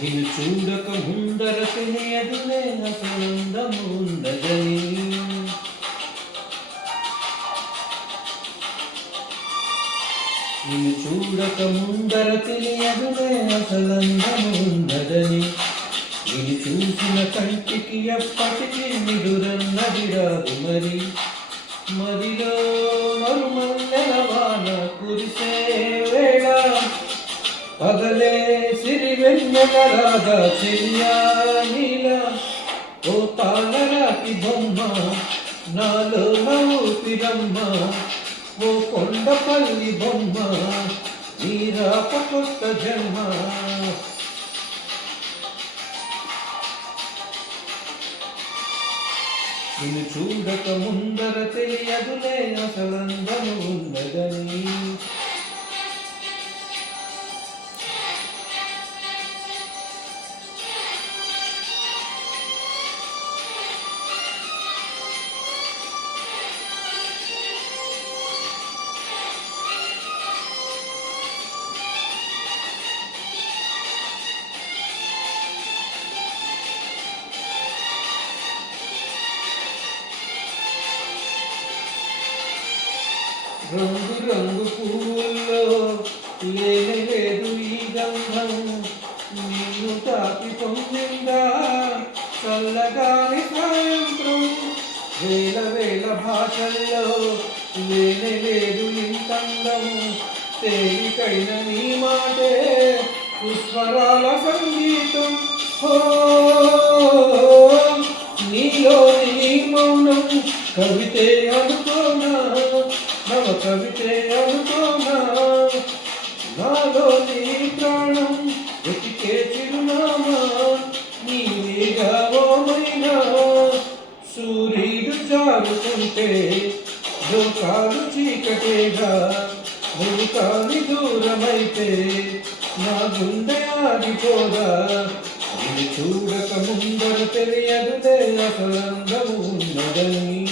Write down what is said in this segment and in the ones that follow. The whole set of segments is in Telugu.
నిన్ను చూడక ముందర తెలియదులే అసలందముండదని నిన్ను చూడక ముందర తెలియదులే అసలందముండదని నిన్ను చూసిన కంటికి ఎప్పటికీ నిదురన్నది రాదు మరి మదిలో మరుమల్లెల వాన కురిసే సిరి వెన్నెల ఓ తాళరాకి బొమ్మ నాలో నవ్వుతిరమ్మ ఓ కొండపల్లి బొమ్మ నీరాప కొత్త జన్మ. నిన్ను చూడక ముందర తెలియదులే అసలందము ఉన్నదని రంగు రంగు పువ్వుల్లో లేనే లేదు ఈ గంధం. నిన్ను తాకి పొందిందా చల్లగాలి సాయంత్రం. వేల వేల భాషల్లో లేనే లేదు ఇంతందం తేలికైన నీ మాటే పుష్పరాల సంగీతం. హో నీలోని నీ మౌనం కవి కవితే అనుకోనా నాలో నీ ప్రాణం వెతికే చిరునామా నీవేగా ఓమైనా సూర్యుడు జారుతుంటే లోకాలు చీకటేగా ముఖాని దూరమైతే నా గుండె ఆగిపోదా చూడక ముందర తెలియదులే అసలందము ఉన్నదని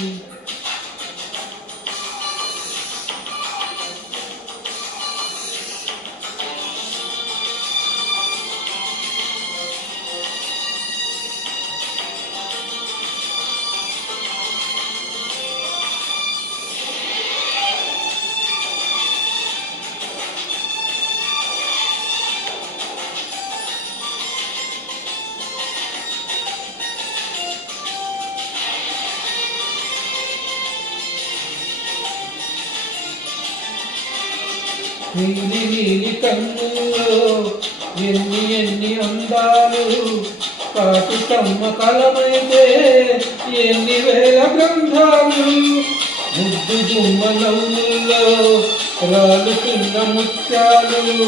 నీలి నీలి కన్నుల్లో ఎన్ని ఎన్ని అందాలు కాటు కమ్మ కలమైతే ఎన్ని వేల గ్రంథాలు. ముద్దు గుమ్మ రాలుతున్న ముత్యాలు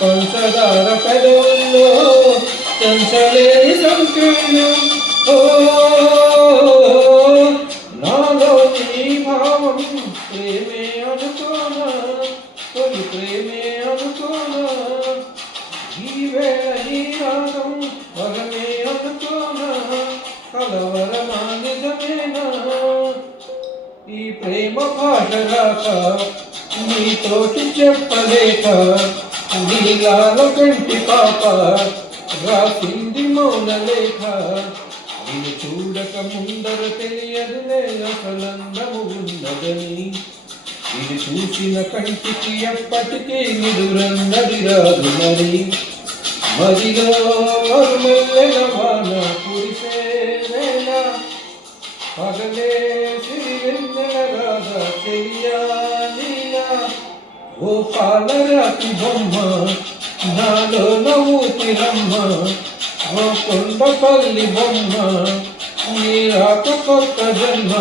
పంచదార పెదవుల్లో చంచలేని సంకీర్ణం ఓ నాలో నీ భావం ప్రేమే అనుకోనా? తొలి ప్రేమే అనుకోనా ఈ వేళ ఈ రాగం వరమే అనుకోనా కలవరమా నిజమేనా ఈ ప్రేమ భాష రాక నీతోటి చెప్పలేక నీలాల కంటి పాప రాసింది మౌన లేఖ నిన్ను చూడక ముందర తెలియదులే అసలందము ఉన్నదని. ఇది చూసిన కంటికి ఎప్పటికీ నిదురన్నది రాదు మరి మదిలో మరుమల్లెల వాన కురిసే వేళ పగలే సిరివెన్నెల రాగా చెయ్యాలీలా ఓ పాలరాతి బొమ్మ నాలో నవ్వుతిరమ్మ ఓ కొండపల్లి బొమ్మ నీ రాక కొత్త జన్మ.